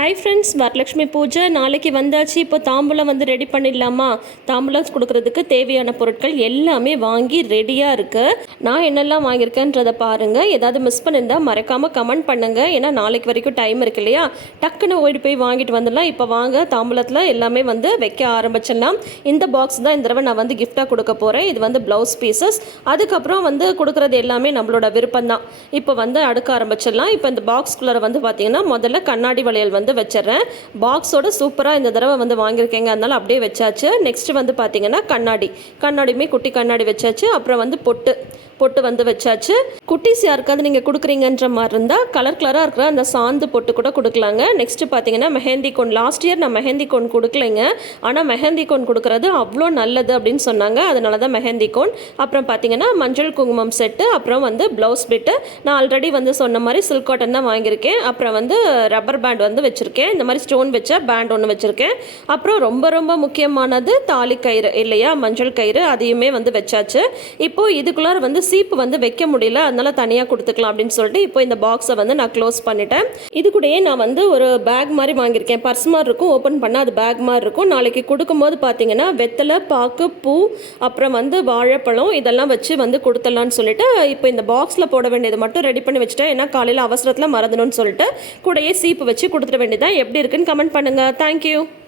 Hi friends, Varalakshmi பூஜை நாளைக்கு வந்தாச்சு. இப்போ தாம்பூலம் ரெடி பண்ணிடலாமா? தாம்பூலம் கொடுக்கறதுக்கு தேவையான பொருட்கள் எல்லாமே வாங்கி ரெடியாக இருக்குது. நான் என்னெல்லாம் வாங்கியிருக்கேன்றதை பாருங்கள். ஏதாவது மிஸ் பண்ணியிருந்தால் மறக்காமல் கமெண்ட் பண்ணுங்கள். ஏன்னா நாளைக்கு வரைக்கும் டைம் இருக்கு இல்லையா? டக்குன்னு ஓடி போய் வாங்கிட்டு வந்துடலாம். இப்போ வாங்க தாம்பூலத்தில் எல்லாமே வைக்க ஆரம்பிச்சிடலாம். இந்த பாக்ஸ் தான் இந்த தடவை நான் கிஃப்டாக கொடுக்க போகிறேன். இது ப்ளவுஸ் பீசஸ். அதுக்கப்புறம் கொடுக்குறது எல்லாமே நம்மளோட விருப்பம் தான். இப்போ அடுக்க ஆரம்பிச்சிடலாம். இப்போ இந்த பாக்ஸ்குள்ளே பார்த்தீங்கன்னா முதல்ல கண்ணாடி வளையல் வச்சிடுறேன். பாக்ஸோட சூப்பராக இந்த தடவை வாங்கியிருக்கேங்க. அதனால அப்படியே வச்சாச்சு. நெக்ஸ்ட் பார்த்தீங்கன்னா கண்ணாடியுமே குட்டி கண்ணாடி வச்சாச்சு. அப்புறம் பொட்டு வச்சாச்சு. குட்டிஸ் யாருக்காவது நீங்கள் கொடுக்குறீங்கன்ற மாதிரி இருந்தால் கலராக இருக்கிற அந்த சாந்து பொட்டு கூட கொடுக்கலாங்க. நெக்ஸ்ட் பார்த்தீங்கன்னா மெஹந்தி கோன். லாஸ்ட் இயர் நான் மெஹந்தி கோன் கொடுக்கலைங்க. ஆனால் மெஹந்தி கோன் கொடுக்குறது அவ்வளோ நல்லது அப்படின்னு சொன்னாங்க. அதனால தான் மெஹந்தி கோன். அப்புறம் பார்த்தீங்கன்னா மஞ்சள் குங்குமம் செட்டு. அப்புறம் ப்ளவுஸ் பிட்டு. நான் ஆல்ரெடி சொன்ன மாதிரி சில்க் காட்டன் தான் வாங்கியிருக்கேன். அப்புறம் ரப்பர் பேண்ட் வச்சுருக்கேன். இந்த மாதிரி ஸ்டோன் வச்ச பேண்ட் ஒன்று வச்சுருக்கேன். அப்புறம் ரொம்ப ரொம்ப முக்கியமானது தாலி கயிறு இல்லையா, மஞ்சள் கயிறு. அதையுமே வச்சாச்சு. இப்போது இதுக்குள்ளார சீப்பு வைக்க முடியல, அதனால தனியாக கொடுத்துக்கலாம் அப்படின்னு சொல்லிட்டு இப்போ இந்த பாக்ஸை நான் க்ளோஸ் பண்ணிட்டேன். இது கூடயே நான் ஒரு பேக் மாதிரி வாங்கியிருக்கேன். பர்ஸ் மாதிரி இருக்கும், ஓப்பன் பண்ணால் அது பேக் மாதிரி இருக்கும். நாளைக்கு கொடுக்கும்போது பார்த்தீங்கன்னா வெத்தலை, பாக்கு, பூ, அப்புறம் வாழைப்பழம் இதெல்லாம் வச்சு கொடுத்துடலான்னு சொல்லிட்டு இப்போ இந்த பாக்ஸில் போட வேண்டியது மட்டும் ரெடி பண்ணி வச்சுட்டேன். ஏன்னா காலையில் அவசரத்தில் மறந்துணும்னு சொல்லிட்டு கூடயே சீப்பு வச்சு கொடுத்துட வேண்டியதான். எப்படி இருக்குன்னு கமெண்ட் பண்ணுங்கள். தேங்க்யூ.